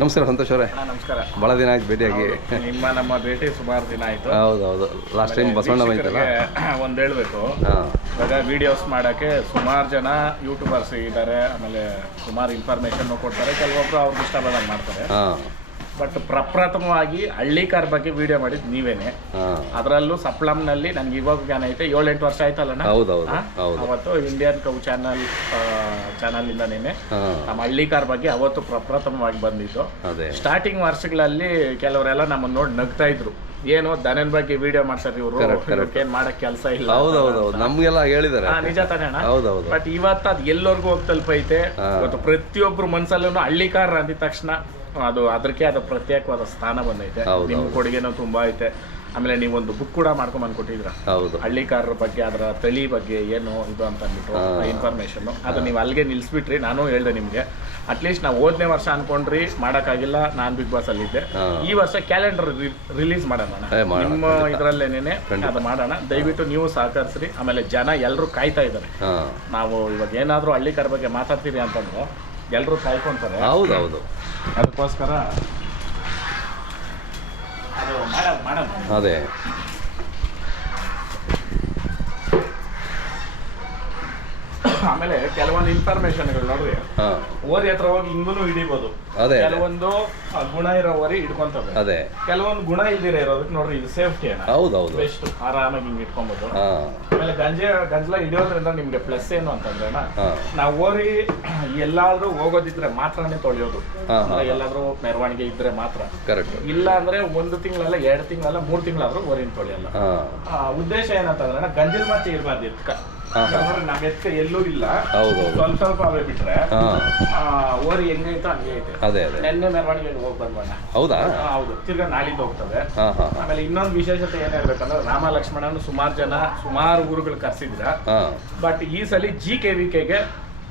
ನಮಸ್ಕಾರ ಸಂತೋಷ್ ಅವರೇ. ನಮಸ್ಕಾರ. ಭಾಳ ದಿನ ಆಯ್ತು ಭೇಟಿಯಾಗಿ. ನಮ್ಮ ಭೇಟಿ ಸುಮಾರು ದಿನ ಆಯಿತು. ಹೌದು ಲಾಸ್ಟ್ ಟೈಮ್ ಬಸವಣ್ಣ ಬಂತಲ್ಲ. ಒಂದು ಹೇಳಬೇಕು, ಇವಾಗ ವೀಡಿಯೋಸ್ ಮಾಡೋಕ್ಕೆ ಸುಮಾರು ಜನ ಯೂಟ್ಯೂಬರ್ಸ್ ಇದ್ದಾರೆ, ಆಮೇಲೆ ಸುಮಾರು ಇನ್ಫಾರ್ಮೇಷನ್ನು ಕೊಡ್ತಾರೆ, ಕೆಲವೊಬ್ರು ಅವ್ರಿಗೆ ಇಷ್ಟ ಬಂದಂಗೆ ಮಾಡ್ತಾರೆ. ಬಟ್ ಪ್ರಪ್ರಥಮವಾಗಿ ಹಳ್ಳಿಕಾರ್ ಬಗ್ಗೆ ವಿಡಿಯೋ ಮಾಡಿದ್ದು ನೀವೇನೆ. ಅದರಲ್ಲೂ ಸಪ್ಲಮ್ನಲ್ಲಿ ನನಗೆ ಇವಾಗ ಜ್ಞಾನ ಐತೆ, 7-8 ವರ್ಷ ಆಯ್ತಲ್ಲ. ಅವತ್ತು ಇಂಡಿಯನ್ ಕೌ ಚಾನಲಿಂದನೇ ನಮ್ಮ ಹಳ್ಳಿಕಾರ್ ಬಗ್ಗೆ ಅವತ್ತು ಪ್ರಪ್ರಥಮವಾಗಿ ಬಂದಿತ್ತು. ಸ್ಟಾರ್ಟಿಂಗ್ ವರ್ಷಗಳಲ್ಲಿ ಕೆಲವರೆಲ್ಲ ನಮ್ಮನ್ನು ನೋಡಿ ನಗ್ತಾ ಇದ್ರು, ಏನು ದನನ್ ಬಗ್ಗೆ ವಿಡಿಯೋ ಮಾಡ್ತಾರೆ ಇವರು, ಏನ್ ಮಾಡಕ್ ಕೆಲಸ ಇಲ್ಲ. ನಮ್ಗೆಲ್ಲ ಹೇಳಿದಾರೆ, ನಿಜ ತಾನೇ ಅಣ್ಣ. ಬಟ್ ಇವತ್ತು ಅದು ಎಲ್ಲರಿಗೂ ಹೋಗಿ ತಲುಪೈತೆ. ಇವತ್ತು ಪ್ರತಿಯೊಬ್ರು ಮನ್ಸಲ್ಲೂ ಹಳ್ಳಿಕಾರ್ ಅಂದಿದ ತಕ್ಷಣ ಅದು ಅದಕ್ಕೆ ಅದು ಪ್ರತ್ಯೇಕವಾದ ಸ್ಥಾನ ಬಂದೈತೆ. ನಿಮ್ ಕೊಡುಗೆನೂ ತುಂಬಾ ಐತೆ. ಆಮೇಲೆ ನೀವೊಂದು ಬುಕ್ ಕೂಡ ಮಾಡ್ಕೊಂಡ್ ಬಂದ್ಕೊಟ್ಟಿದ್ರ, ಹಳ್ಳಿಕಾರರ ಬಗ್ಗೆ, ಅದರ ತಳಿ ಬಗ್ಗೆ ಏನು ಇದು ಅಂತ ಅಂದ್ಬಿಟ್ಟು ಇನ್ಫಾರ್ಮೇಶನ್. ಅದು ನೀವು ಅಲ್ಲಿಗೆ ನಿಲ್ಸ್ಬಿಟ್ರಿ. ನಾನು ಹೇಳ್ದೆ ನಿಮ್ಗೆ, ಅಟ್ಲೀಸ್ಟ್ ನಾವು 5ನೇ ವರ್ಷ ಅನ್ಕೊಂಡ್ರಿ, ಮಾಡೋಕ್ಕಾಗಿಲ್ಲ. ನಾನು ಬಿಗ್ ಬಾಸ್ ಅಲ್ಲಿ ಇದ್ದೆ. ಈ ವರ್ಷ ಕ್ಯಾಲೆಂಡರ್ ರಿಲೀಸ್ ಮಾಡೋಣ, ನಿಮ್ಮ ಇದರಲ್ಲೇನೆ ಅದು ಮಾಡೋಣ. ದಯವಿಟ್ಟು ನೀವು ಸಹಕರಿಸ್ರಿ. ಆಮೇಲೆ ಜನ ಎಲ್ಲರೂ ಕಾಯ್ತಾ ಇದ್ದಾರೆ. ನಾವು ಇವಾಗ ಏನಾದರೂ ಹಳ್ಳಿಕಾರ ಬಗ್ಗೆ ಮಾತಾಡ್ತೀವಿ ಅಂತಂದ್ರೆ ಎಲ್ಲರೂ ಕಾಯ್ಕೊಂತಾರೆ. ಅದಕ್ಕೋಸ್ಕರ ಅದು ಮಾಡೋಣ. ಅದೇ ಆಮೇಲೆ ಕೆಲವೊಂದು ಇನ್ಫಾರ್ಮೇಶನ್ಗಳು ನೋಡ್ರಿ, ಓರಿ ಹತ್ರ ಹೋಗಿ ಹಿಂಗೂ ಹಿಡಿಬಹುದು. ಕೆಲವೊಂದು ಗುಣ ಇರೋ ಓರಿ ಹಿಡ್ಕೊಂತವೆ, ಕೆಲವೊಂದು ಗುಣ ಇಲ್ದಿರ ಇರೋದಕ್ಕೆ ನೋಡ್ರಿ ಇದು ಸೇಫ್ಟಿ ಬೆಸ್ಟ್. ಆರಾಮಾಗಿ ಹಿಂಗ್ ಇಟ್ಕೊಬಹುದು. ಆಮೇಲೆ ಗಂಜಲ ಹಿಡಿಯೋದ್ರಿಂದ ನಿಮ್ಗೆ ಪ್ಲಸ್ ಏನು ಅಂತಂದ್ರೆ, ನಾವು ಓರಿ ಎಲ್ಲಾದ್ರೂ ಹೋಗೋದಿದ್ರೆ ಮಾತ್ರನೇ ತೊಳೆಯೋದು. ಎಲ್ಲಾದ್ರೂ ಮೆರವಣಿಗೆ ಇದ್ರೆ ಮಾತ್ರ. ಇಲ್ಲ ಅಂದ್ರೆ 1 ತಿಂಗಳಲ್ಲ 2 ತಿಂಗಳಲ್ಲ 3 ತಿಂಗಳಾದ್ರೂ ಓರಿನ ತೊಳೆಯಲ್ಲ. ಉದ್ದೇಶ ಏನಂತಂದ್ರೆ ಗಂಜಲ್ ಮಚ್ಚೆ ಇರ್ಬಾರ್ದು ಎತ್ಕ. ನಮ್ ಎತ್ಕ ಎಲ್ಲೂ ಇಲ್ಲ, ಸ್ವಲ್ಪ ಅವೇ ಬಿಟ್ರೆ ಓರಿ ಹೆಂಗೈತೋ ಹಂಗೆ ಐತೆ. ನೆನ್ನೆ ಮೆರವಣಿಗೆ ಹೋಗಿ ಬಂದ್ಬಣ್ಣ. ಹೌದು, ತಿರ್ಗಾ ನಾಳಿದ್ದು ಹೋಗ್ತದೆ. ಆಮೇಲೆ ಇನ್ನೊಂದು ವಿಶೇಷತೆ ಏನ್ ಹೇಳ್ಬೇಕಂದ್ರೆ, ರಾಮ ಲಕ್ಷ್ಮಣನು ಸುಮಾರು ಊರುಗಳು ಕರ್ಸಿದ್ರ. ಬಟ್ ಈ ಸಲ GKVKಗೆ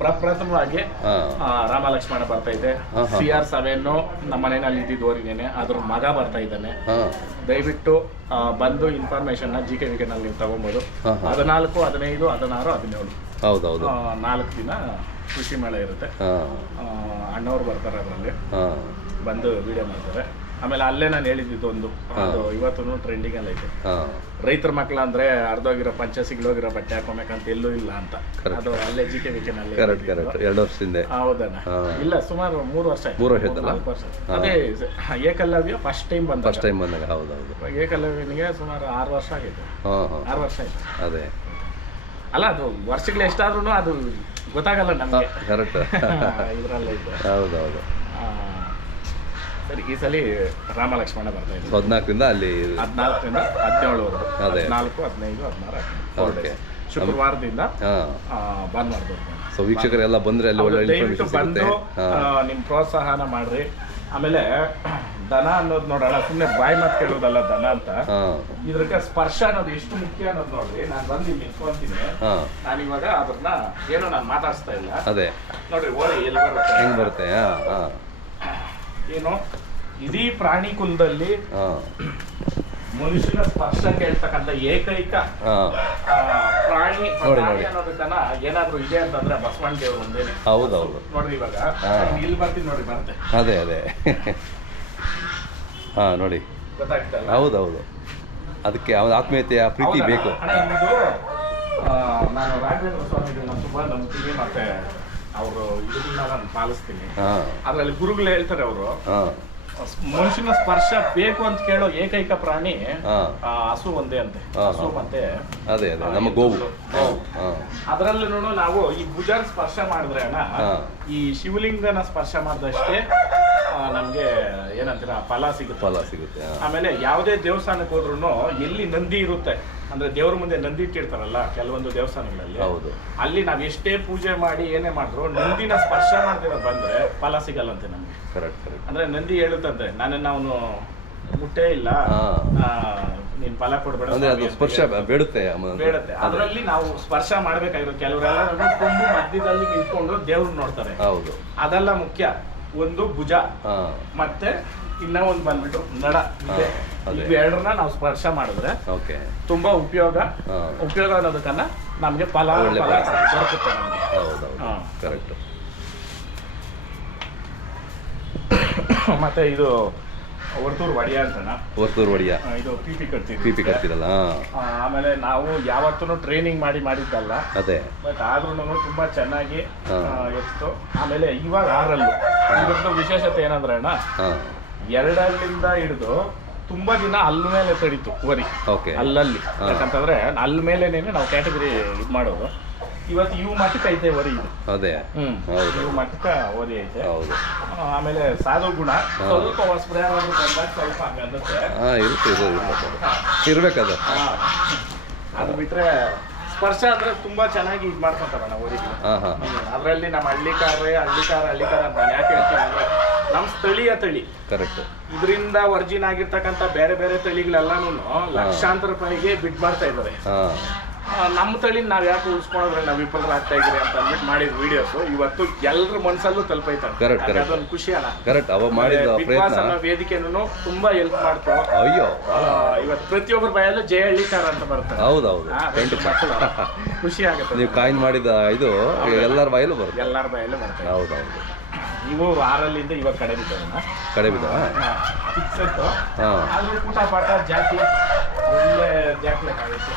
ಪ್ರಪ್ರಥಮವಾಗಿ ರಾಮ ಲಕ್ಷ್ಮಣ ಬರ್ತಾ ಇದೆ. CR7 ನಮ್ಮ ಮನೆಯಲ್ಲಿ ಇದ್ದಿದ್ದು ಓರಿನೇನೆ, ಅದ್ರ ಮಗ ಬರ್ತಾ ಇದ್ದಾನೆ. ದಯವಿಟ್ಟು ಬಂದು ಇನ್ಫಾರ್ಮೇಶನ್ GKVK ನಲ್ಲಿ ನೀವು ತಗೊಬೋದು. 14, 15, 16, 17 4 ದಿನ ಕೃಷಿ ಮೇಳ ಇರುತ್ತೆ. ಅಣ್ಣವ್ರು ಬರ್ತಾರೆ, ಅದರಲ್ಲಿ ಬಂದು ವಿಡಿಯೋ ಮಾಡ್ತಾರೆ. ಆಮೇಲೆ ಅಲ್ಲೇ ನಾನು ಹೇಳಿದ್ದು ಒಂದು, ಅದು ಇವತ್ತು ಟ್ರೆಂಡಿಂಗ್ ಅಲ್ಲಿ ಐತೆ. ರೈತರ ಮಕ್ಳ ಅಂದ್ರೆ ಅರ್ಧೋಗಿರೋ ಪಂಚ ಸಿಗ್ಲೋಗಿರೋ ಬಟ್ಟೆ ಹಾಕೋಬೇಕಂತ ಎಲ್ಲೂ ಇಲ್ಲ ಅಂತ. ಅದು ಅಲ್ಲೇ GKVK ನಲ್ಲಿ 2 ವರ್ಷದಿಂದ. ಹೌದಣ್ಣ. ಇಲ್ಲ, ಸುಮಾರು 3 ವರ್ಷ ಆಯ್ತು. 4 ವರ್ಷ. ಅದೇ ಏಕಲವ್ಯ ಫಸ್ಟ್ ಟೈಮ್ ಬಂದಾಗ. ಏಕಲವ್ಯನಿಗೆ ಸುಮಾರು 6 ವರ್ಷ ಆಗೈತೆ. 6 ವರ್ಷ ಆಯ್ತು. ಅದೇ ಅಲ್ಲ, ಅದು ವರ್ಷಗಳು ಎಷ್ಟಾದ್ರೂ ಅದು ಗೊತ್ತಾಗಲ್ಲ ನಮ್ಗೆ. ಇದ್ರಲ್ಲೈತೆ. ಸರಿ, ಈ ಸಲ ರಾಮ ಲಕ್ಷ್ಮಣ ಬರ್ತಾ ಇದೆ. 14ರಿಂದ ಅಲ್ಲಿ 14ರಿಂದ 17ವರೆಗೂ. 14, 15, 16 ಶುಕ್ರವಾರದಿಂದ ಭಾನುವಾರದವರೆಗೂ. ಸೊ ವೀಕ್ಷಕರೆಲ್ಲ ಬಂದ್ರೆ ಅಲ್ಲಿ ಒಳ್ಳೆ ಇನ್ಫಾರ್ಮೇಷನ್ ಬಂದು ನಿಮ್ ಪ್ರೋತ್ಸಾಹನ ಮಾಡ್ರಿ. ಆಮೇಲೆ ದನ ಅನ್ನೋದು ನೋಡೋಣ, ಸುಮ್ಮನೆ ಬಾಯಿ ಮಾತು ಕೇಳೋದಲ್ಲ ದನ ಅಂತ. ಇದ್ರಕ್ಕೆ ಸ್ಪರ್ಶ ಅನ್ನೋದು ಎಷ್ಟು ಮುಖ್ಯ ಅನ್ನೋದು ನೋಡ್ರಿ. ನಾನು ಬಂದು ಇಲ್ಲಿ ನಿಂತ್ಕೊಂತೀನಿ. ನಾನು ಇವಾಗ ಅದ್ರನ್ನ ಏನೋ ನಾನು ಮಾತಾಡ್ಸ್ತಾ ಇಲ್ಲ. ನೋಡ್ರಿ ಓರಿ ಎಲ್ಲಿ ಬರುತ್ತೆ, ಹೆಂಗ್ ಬರುತ್ತೆ. ಏನು ಇಡೀ ಪ್ರಾಣಿ ಕುಲದಲ್ಲಿ ಮನುಷ್ಯನ ಸ್ಪರ್ಶ ಕೇಳ್ತಕ್ಕಂಥ ಏಕೈಕ ಪ್ರಾಣಿ ಅನ್ನೋದಕ್ಕನ ಏನಾದ್ರು ಇದೆ ಅಂತಂದ್ರೆ ಬಸವಣ್ಣ ದೇವರು ಒಂದೇನೆ. ನೋಡ್ರಿ ಇವಾಗ ಇಲ್ಲಿ ಬರ್ತೀನಿ ನೋಡ್ರಿ, ಬರುತ್ತೆ. ಅದೇ ನೋಡಿ, ಗೊತ್ತಾಗ್ತಲ್ಲ. ಅದಕ್ಕೆ ಆತ್ಮೀಯತೆಯ ಪ್ರೀತಿ ಬೇಕು. ನಾನು ರಾಘವೇಂದ್ರ ಸ್ವಾಮಿಗಳು ನಾನು ತುಂಬಾ ನಂಬ್ತೀನಿ, ಮತ್ತೆ ಅವರು ಇದನ್ನ ನಾನು ಪಾಲಿಸ್ತೀನಿ. ಅದ್ರಲ್ಲಿ ಗುರುಗಳು ಹೇಳ್ತಾರೆ, ಅವರು ಮನುಷ್ಯನ ಸ್ಪರ್ಶ ಬೇಕು ಅಂತ ಕೇಳೋ ಏಕೈಕ ಪ್ರಾಣಿ ಹಸು ಒಂದೇ ಅಂತೆ. ಹಸು ಮತ್ತೆ ನಮ್ಮ ಗೋವು. ಅದರಲ್ಲೂ ನಾವು ಈ ಭುಜಾರ್ ಸ್ಪರ್ಶ ಮಾಡಿದ್ರೆ ಅಣ್ಣ, ಈ ಶಿವಲಿಂಗನ ಸ್ಪರ್ಶ ಮಾಡಿದಷ್ಟೇ ನಮ್ಗೆ ಏನಂತೀರ ಫಲ ಸಿಗುತ್ತೆ. ಆಮೇಲೆ ಯಾವುದೇ ದೇವಸ್ಥಾನಕ್ಕೆ ಹೋದ್ರು ಎಲ್ಲಿ ನಂದಿ ಇರುತ್ತೆ ಅಂದ್ರೆ ದೇವ್ರ ಮುಂದೆ ನಂದಿ ಇಟ್ಟಿರ್ತಾರಲ್ಲ ಕೆಲವೊಂದು ದೇವಸ್ಥಾನಗಳಲ್ಲಿ, ಅಲ್ಲಿ ನಾವ್ ಎಷ್ಟೇ ಪೂಜೆ ಮಾಡಿ ಏನೇ ಮಾಡಿದ್ರು ನಂದಿನ ಸ್ಪರ್ಶ ಮಾಡ್ತೀರ ಬಂದ್ರೆ ಫಲ ಸಿಗಲ್ಲಂತೆ ನಮ್ಗೆ. ಅಂದ್ರೆ ನಂದಿ ಹೇಳುತ್ತಂತೆ, ನನ್ನನ್ನ ಅವನು ಮುಟ್ಟೇ ಇಲ್ಲ, ನೀನ್ ಫಲ ಕೊಡ್ಬೇಡ, ಸ್ಪರ್ಶ ಬೇಡುತ್ತೆ. ಅದರಲ್ಲಿ ನಾವು ಸ್ಪರ್ಶ ಮಾಡ್ಬೇಕಾಗಿರೋ ಕೆಲವರೆಲ್ಲ ಕೊಂಬು ಮಧ್ಯದಲ್ಲಿ ನಿಂತ್ಕೊಂಡು ದೇವ್ರು ನೋಡ್ತಾರೆ. ಅದೆಲ್ಲ ಮುಖ್ಯ. ಒಂದು ಭುಜ ಮತ್ತೆ ಇನ್ನ ಒಂದು ಬಂದ್ಬಿಟ್ಟು ನಡ, ಇವೆರಡನ್ನ ನಾವು ಸ್ಪರ್ಶ ಮಾಡಿದ್ರೆ ತುಂಬಾ ಉಪಯೋಗ ಅನ್ನೋದಕ್ಕನ್ನ ನಮ್ಗೆ ಫಲ ದೊರಕುತ್ತೆ ನಮ್ಗೆ. ಮತ್ತೆ ಇದು ವರ್ತೂರು ಒಡಿಯ ಅಂತಣ್ಣ. ವರ್ತೂರು ಒಡಿಯ ಇದು ಪಿ ಪಿ ಕಟ್ತಿರಲ್ಲ. ಆಮೇಲೆ ನಾವು ಯಾವತ್ತೂ ಟ್ರೈನಿಂಗ್ ಮಾಡಿದ್ದಲ್ಲ. ಅದೇ ಬಟ್ ಆದ್ರೂ ತುಂಬಾ ಚೆನ್ನಾಗಿ ಎತ್ತು. ಆಮೇಲೆ ಇವಾಗ 6 ಇದ್ರದ್ದು ವಿಶೇಷತೆ ಏನಂದ್ರೆ ಅಣ್ಣ, 2 ಹಿಡಿದು ತುಂಬಾ ದಿನ ಅಲ್ಲ ಮೇಲೆ ತಡೀತು ವರಿ. ಅಲ್ಲಲ್ಲಿ ಯಾಕಂತಂದ್ರೆ ಅಲ್ಲ ಮೇಲೆನೆ ನಾವು ಕ್ಯಾಟಗರಿ ಇದು ಮಾಡೋದು. ಇವತ್ತು ಇವು ಮಟ್ಟಕ್ಕೆ ಐತೆ ವರಿ ಇದು. ಅದೇ ಇವು ಮಟ್ಟಕ್ಕ ವರಿ ಐತೆ. ಆಮೇಲೆ ಸಾಧು ಗುಣ ಸ್ವಲ್ಪ ಹೊಸಬ್ರೆ ಬಂದಾಗ ಸ್ವಲ್ಪ ಹಂಗನ್ನುತ್ತೆ. ಇರ್ಬೇಕದು. ಅದು ಬಿಟ್ರೆ ಸ್ಪರ್ಶ ಅಂದ್ರೆ ತುಂಬಾ ಚೆನ್ನಾಗಿ ಇದು ಮಾಡ್ಕೊಂತಾರ ನಾವು ವರಿಗೆ. ಅದರಲ್ಲಿ ನಮ್ಮ ಹಳ್ಳಿಕಾರ ಅಂತ ಯಾಕೆ ಹೇಳ್ತೀವಿ ಅಂದ್ರೆ ನಮ್ಮ ಸ್ಥಳೀಯ ತಳಿ ಕರೆಕ್ಟ್. ಇದರಿಂದ ವರ್ಜಿನ್ ಆಗಿರ್ತಕ್ಕಂಥ ಬೇರೆ ಬೇರೆ ತಳಿಗಳೆಲ್ಲಾನು ಲಕ್ಷಾಂತರ ರೂಪಾಯಿಗೆ ಬಿಡ್ ಮಾಡ್ತಾ ಇದ್ದಾರೆ. ನಮ್ಮ ತಳಿ ನಾವ್ ಯಾಕೆ ಉಳಿಸ್ಕೊಂಡ್ರೆ ನಾವು ವಿಫಲರಾಗ್ತಾ ಇದ್ರಿ ಅಂತ ಅಂದ್ಬಿಟ್ಟು ಮಾಡಿದ ವಿಡಿಯೋಸ್ ಇವತ್ತು ಎಲ್ಲರ ಮನಸ್ಸಲ್ಲೂ ತಲುಪೈತಾರೆ. ಅದೊಂದು ಖುಷಿ ಅಲ್ಲ. ಬಿಗ್ ಬಾಸ್ ಅನ್ನೋ ವೇದಿಕೆನೂ ತುಂಬಾ ಹೆಲ್ಪ್ ಮಾಡ್ತು. ಇವತ್ತು ಪ್ರತಿಯೊಬ್ಬರ ಬಾಯಲ್ಲೂ ಜಯ ಹಳ್ಳಿಕಾರ ಅಂತ ಬರ್ತಾರೆ. ಖುಷಿ ಆಗುತ್ತೆ. ನೀವು ಕಾಯಿನ್ ಮಾಡಿದ ಇದು ಎಲ್ಲರ ಬಾಯಲ್ಲೂ ಬರುತ್ತೆ. ಎಲ್ಲರ ಬಾಯಲ್ಲೂ ಬರ್ತದೆ. ಹೌದೌದು. ನೀವು 6 ಇವಾಗ ಕಡೆ ಬಿದ್ದ ಫಿಕ್ಸ್ ಇತ್ತು. ಆದ್ರೂ ಊಟ ಪಾಠ ಜಾತಿ ಒಳ್ಳೆ ಜಾತಿ ಆಗುತ್ತೆ.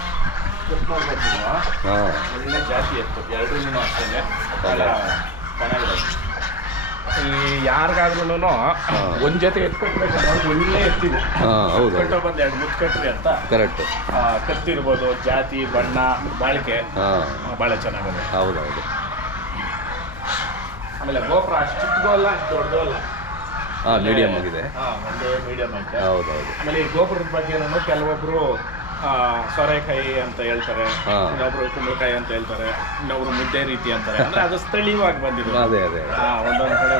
ಒಳ್ಳೆ ಜಾತಿ ಎತ್ತು 2 ಅಷ್ಟೇ ಚೆನ್ನಾಗಿದೆ. ಈ ಯಾರಿಗಾದ್ರೂ ಒಂದ್ ಜೊತೆ ಎತ್ಕೊಟ್ಬೇಕು ಒಳ್ಳೆ ಎತ್ತಿದೆ. ಕಟ್ಟೋ ಬಂದು 2 ಮುತ್ತು ಕಟ್ರಿ ಅಂತ ಕರೆಕ್ಟ್. ಕತ್ತಿರ್ಬೋದು, ಜಾತಿ, ಬಣ್ಣ, ಬಾಳಿಕೆ ಬಹಳ ಚೆನ್ನಾಗಿದೆ. ಹೌದೌದು. ಆಮೇಲೆ ಗೋಪುರ ಅಷ್ಟು ಚಿಕ್ಕದೂ ಅಲ್ಲ ದೊಡ್ಡದೂ ಅಲ್ಲ, ಮೀಡಿಯಂ ಆಗಿದೆ. ಒಂದೇ ಮೀಡಿಯಂ ಐತೆ. ಹೌದೌದು. ಆಮೇಲೆ ಈ ಗೋಪುರದ ಬಗ್ಗೆ ಕೆಲವೊಬ್ರು ಸೊರೆಕಾಯಿ ಅಂತ ಹೇಳ್ತಾರೆ, ಇನ್ನೊಬ್ರು ಕುಂಬಳಕಾಯಿ ಅಂತ ಹೇಳ್ತಾರೆ, ಇನ್ನೊಬ್ರು ಮುದ್ದೆ ರೀತಿ ಅಂತಾರೆ. ಅಂದ್ರೆ ಅದು ಸ್ಥಳೀಯವಾಗಿ ಬಂದಿದೆ. ಒಂದೊಂದ್ ಕಡೆ.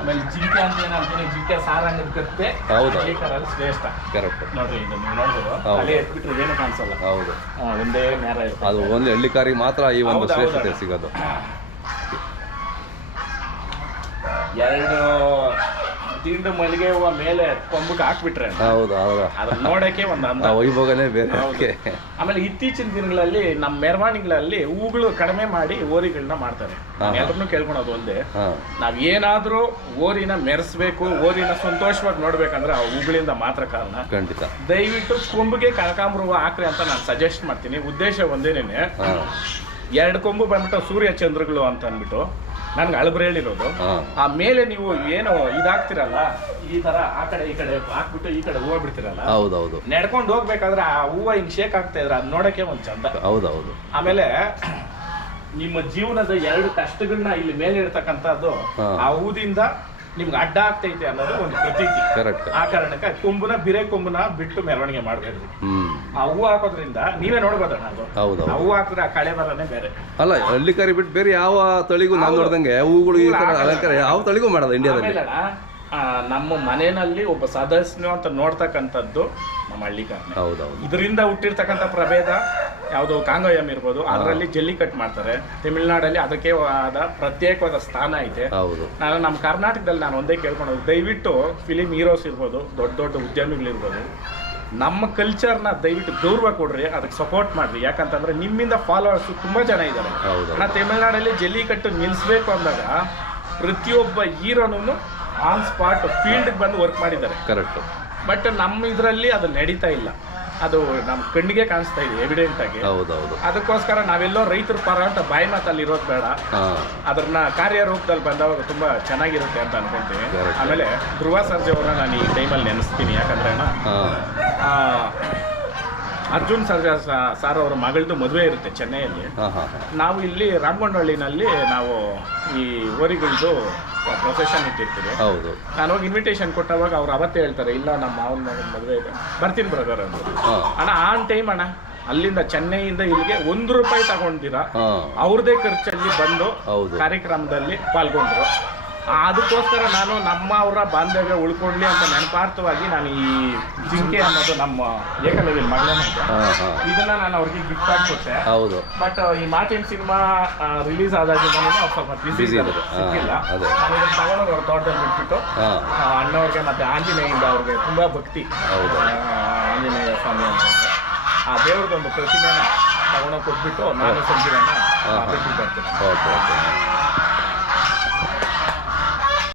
ಆಮೇಲೆ ಜಿಂಕೆ ಅಂತ ಏನಂತೀನಿ, ಜಿಂಕೆ ಸಾರಂಗದ ಕತ್ತೆ ಶ್ರೇಷ್ಠ. ಕರೆಕ್ಟ್ ನೋಡ್ರಿ, ಇದು ನೀವು ನೋಡ್ಬೋದು ಅಲ್ಲಿ ಎತ್ಬಿಟ್ರೆ ಏನು ಕಾಣಿಸಲ್ಲ. ಹೌದು, ಒಂದೇ ನೇರ ಇರುತ್ತೆ. ಅದು ಒಂದು ಹಳ್ಳಿಕಾರಿಗೆ ಮಾತ್ರ ಈ ಒಂದು ಶ್ರೇಷ್ಠತೆ ಸಿಗೋದು. 2 ದಿಂಡು ಮಲ್ಲಿಗೆ ಹೂವ ಮೇಲೆ ಕೊಂಬಕ್ಕೆ ಹಾಕ್ಬಿಟ್ರೆ ಅದನ್ನ ನೋಡಕ್ಕೆ ಒಂದು ಅಂದ, ವೈಭವನೇ ಬೇರೆ. ಆಮೇಲೆ ಇತ್ತೀಚಿನ ದಿನಗಳಲ್ಲಿ ನಮ್ಮ ಮೆರವಣಿಗೆಗಳಲ್ಲಿ ಹೂಗಳು ಕಡಿಮೆ ಮಾಡಿ ಓರಿಗಳನ್ನ ಮಾಡ್ತಾರೆ. ಎಲ್ಲರನ್ನೂ ಕೇಳ್ಕೊಳೋದು ಒಂದೇ, ನಾವ್ ಏನಾದ್ರೂ ಓರಿನ ಮೆರೆಸ್ಬೇಕು, ಓರಿನ ಸಂತೋಷವಾಗಿ ನೋಡ್ಬೇಕಂದ್ರೆ ಆ ಹೂಗಳಿಂದ ಮಾತ್ರ ಕಾರಣ. ಖಂಡಿತ. ದಯವಿಟ್ಟು ಕೊಂಬಿಗೆ ಕನಕಾಂಬರ ಹೂವು ಹಾಕ್ರಿ ಅಂತ ನಾನು ಸಜೆಸ್ಟ್ ಮಾಡ್ತೀನಿ. ಉದ್ದೇಶ ಒಂದೇನೇನೆ, 2 ಕೊಂಬು ಬಂದ್ಬಿಟ್ಟು ಸೂರ್ಯ ಚಂದ್ರಗಳು ಅಂತ ಅಂದ್ಬಿಟ್ಟು ನನ್ಗೆ ಅಳಬ್ರು ಹೇಳಿರೋದು. ಆ ಮೇಲೆ ನೀವು ಏನು ಇದಾಗ್ತಿರಲ್ಲ, ಈ ತರ ಆ ಕಡೆ ಈ ಕಡೆ ಹಾಕ್ಬಿಟ್ಟು ಈ ಕಡೆ ಹೂವು ಬಿಡ್ತಿರಲ್ಲ, ಹೌದೌದು, ನಡ್ಕೊಂಡು ಹೋಗ್ಬೇಕಾದ್ರೆ ಆ ಹೂವು ಹಿಂಗ್ ಶೇಕ್ ಆಗ್ತಾ ಇದ್ರೆ ಅದ್ ನೋಡಕ್ಕೆ ಒಂದ್ ಚಂದ. ಹೌದೌದು. ಆಮೇಲೆ ನಿಮ್ಮ ಜೀವನದ 2 ಕಷ್ಟಗಳನ್ನ ಇಲ್ಲಿ ಮೇಲೆ ಇರ್ತಕ್ಕಂಥದ್ದು ಆ ಹೂದಿಂದ ನಿಮ್ಗೆ ಅಡ್ಡ ಆಗ್ತೈತೆ ಅನ್ನೋದು ಒಂದು ಪ್ರತೀತಿ. ಆ ಕಾರಣಕ್ಕೆ ಕೊಂಬುನ ಬಿರೆ ಕೊಂಬುನ ಬಿಟ್ಟು ಮೆರವಣಿಗೆ ಮಾಡ್ಬೇಡ್ರಿ. ಆ ಹೂವು ಹಾಕೋದ್ರಿಂದ ನೀವೇ ನೋಡ್ಬೋದಣ್ಣ, ಅದು ಆ ಹೂವು ಹಾಕಿದ್ರೆ ಆ ಕಳೆ ಬರನೇ ಬೇರೆ ಅಲ್ಲ. ಹಳ್ಳಿಕಾರಿ ಬಿಟ್ಟು ಬೇರೆ ಯಾವ ತಳಿಗೂ ನಾವು ನೋಡ್ದಂಗೆ ಹೂಗಳು ಈ ತರ ಅಲಂಕಾರ ಯಾವ ತಳಿಗೂ ಮಾಡೋದು ಇಂಡಿಯಾದಲ್ಲಿ. ನಮ್ಮ ಮನೆಯಲ್ಲಿ ಒಬ್ಬ ಸದಸ್ಯನು ಅಂತ ನೋಡ್ತಕ್ಕಂಥದ್ದು ನಮ್ಮ ಹಳ್ಳಿಕಾರನೇ. ಹೌದೌದು. ಇದರಿಂದ ಹುಟ್ಟಿರ್ತಕ್ಕಂಥ ಪ್ರಭೇದ ಯಾವುದು ಕಾಂಗಯಂ ಇರ್ಬೋದು, ಅದರಲ್ಲಿ ಜಲ್ಲಿಕಟ್ಟು ಮಾಡ್ತಾರೆ. ತಮಿಳ್ನಾಡಲ್ಲಿ ಅದಕ್ಕೆ ಆದ ಪ್ರತ್ಯೇಕವಾದ ಸ್ಥಾನ ಐತೆ. ಹೌದು. ನಮ್ಮ ಕರ್ನಾಟಕದಲ್ಲಿ ನಾನು ಒಂದೇ ಕೇಳ್ಕೊಳೋದು, ದಯವಿಟ್ಟು ಫಿಲಿಂ ಹೀರೋಸ್ ಇರ್ಬೋದು, ದೊಡ್ಡ ದೊಡ್ಡ ಉದ್ಯಮಿಗಳಿರ್ಬೋದು, ನಮ್ಮ ಕಲ್ಚರ್ನ ದಯವಿಟ್ಟು ಗೌರವ ಕೊಡ್ರಿ, ಅದಕ್ಕೆ ಸಪೋರ್ಟ್ ಮಾಡ್ರಿ. ಯಾಕಂತಂದ್ರೆ ನಿಮ್ಮಿಂದ ಫಾಲೋವರ್ಸ್ ತುಂಬಾ ಜನ ಇದ್ದಾರೆ. ತಮಿಳ್ನಾಡಲ್ಲಿ ಜಲ್ಲಿಕಟ್ಟು ನಿಲ್ಲಿಸ್ಬೇಕು ಅಂದಾಗ ಪ್ರತಿಯೊಬ್ಬ ಹೀರೋನು ಆನ್ ಸ್ಪಾಟ್ ಫೀಲ್ಡ್ಗೆ ಬಂದು ವರ್ಕ್ ಮಾಡಿದ್ದಾರೆ. ಕರೆಕ್ಟ್. ಬಟ್ ನಮ್ಮ ಇದರಲ್ಲಿ ಅದು ನಡೀತಾ ಇಲ್ಲ. ಅದು ನಮ್ಮ ಕಣ್ಣಿಗೆ ಕಾಣಿಸ್ತಾ ಇದೆ ಎವಿಡೆಂಟ್ ಆಗಿ. ಹೌದೌದು. ಅದಕ್ಕೋಸ್ಕರ ನಾವೆಲ್ಲೋ ರೈತರ ಪರ ಅಂತ ಬಾಯಿ ಮಾತಲ್ಲಿ ಇರೋದು ಬೇಡ, ಅದನ್ನ ಕಾರ್ಯರೂಪದಲ್ಲಿ ಬಂದವಾಗ ತುಂಬಾ ಚೆನ್ನಾಗಿರುತ್ತೆ ಅಂತ ಅನ್ಕೊಂತೀನಿ. ಆಮೇಲೆ ಧ್ರುವ ಸರ್ಜಾ ಅವ್ರನ್ನ ನಾನು ಈ ಟೈಮಲ್ಲಿ ನೆನೆಸ್ತೀನಿ. ಯಾಕಂದ್ರೆ ಅರ್ಜುನ್ ಸರ್ಜಾ ಸಾರ್ ಅವರ ಮಗಳದ್ದು ಮದುವೆ ಇರುತ್ತೆ ಚೆನ್ನೈಯಲ್ಲಿ. ನಾವು ಇಲ್ಲಿ ರಾಮಗೊಂಡಹಳ್ಳಿನಲ್ಲಿ ನಾವು ಈ ಓರಿಗಳದ್ದು ಪ್ರೊಸೆಷನ್ ಇಟ್ಟಿರ್ತೀವಿ. ಹೌದು. ನಾನು ಹೋಗಿ ಇನ್ವಿಟೇಷನ್ ಕೊಟ್ಟವಾಗ ಅವ್ರು ಅವತ್ತೇ ಹೇಳ್ತಾರೆ, ಇಲ್ಲ ನಮ್ಮ ಮಾವನ ಮಗನ ಮದುವೆ ಇದೆ, ಬರ್ತೀನಿ ಬ್ರದರ್ ಅಂದ್ರು. ಅಣ್ಣ ಆನ್ ಟೈಮ್ ಅಣ್ಣ, ಅಲ್ಲಿಂದ ಚೆನ್ನೈಯಿಂದ ಇಲ್ಲಿಗೆ ₹1 ತಗೊಂಡಿರಾ ಅವ್ರದೇ ಖರ್ಚಲ್ಲಿ ಬಂದು ಕಾರ್ಯಕ್ರಮದಲ್ಲಿ ಪಾಲ್ಗೊಂಡ್ರು. ಅದಕ್ಕೋಸ್ಕರ ನಾನು ನಮ್ಮ ಅವರ ಬಾಂಧವ್ಯ ಉಳ್ಕೊಳ್ಳಿ ಅಂತ ನೆನಪಾರ್ಥವಾಗಿ ನಾನು ಈ ಜಿಂಕೆ ಅನ್ನೋದು ನಮ್ಮ ಏಕಲವ್ಯನ ಮಗಳನ್ನ ಇದನ್ನ ನಾನು ಅವ್ರಿಗೆ ಗಿಫ್ಟ್ ಆಗಿ ಕೊಟ್ಟೆ. ಹೌದು. ಬಟ್ ಈ ಮಾರ್ಟಿನ್ ಸಿನಿಮಾ ರಿಲೀಸ್ ಆದಾಗಿಂದ ಅವ್ರು ಸ್ವಲ್ಪ ಬಿಸಿ ಸಿಕ್ಕಿಲ್ಲ. ನಾನು ಇದನ್ನ ತಗೊಂಡೋಗಿ ಅವ್ರ ತೋಟದಲ್ಲಿ ಬಿಟ್ಬಿಟ್ಟು ಅಣ್ಣವ್ರಿಗೆ ಮತ್ತೆ ಆಂಜನೇಯಿಂದ ಅವ್ರಿಗೆ ತುಂಬಾ ಭಕ್ತಿ, ಆಂಜನೇಯ ಸ್ವಾಮಿ ಅಂತ ಆ ದೇವ್ರದೊಂದು ಪ್ರತಿಮೆನ ತಗೊಂಡೋಗಿ ಕೊಟ್ಬಿಟ್ಟು ನಾನು ಸಂಜೀವನ್ನ ಬರ್ತೀನಿ.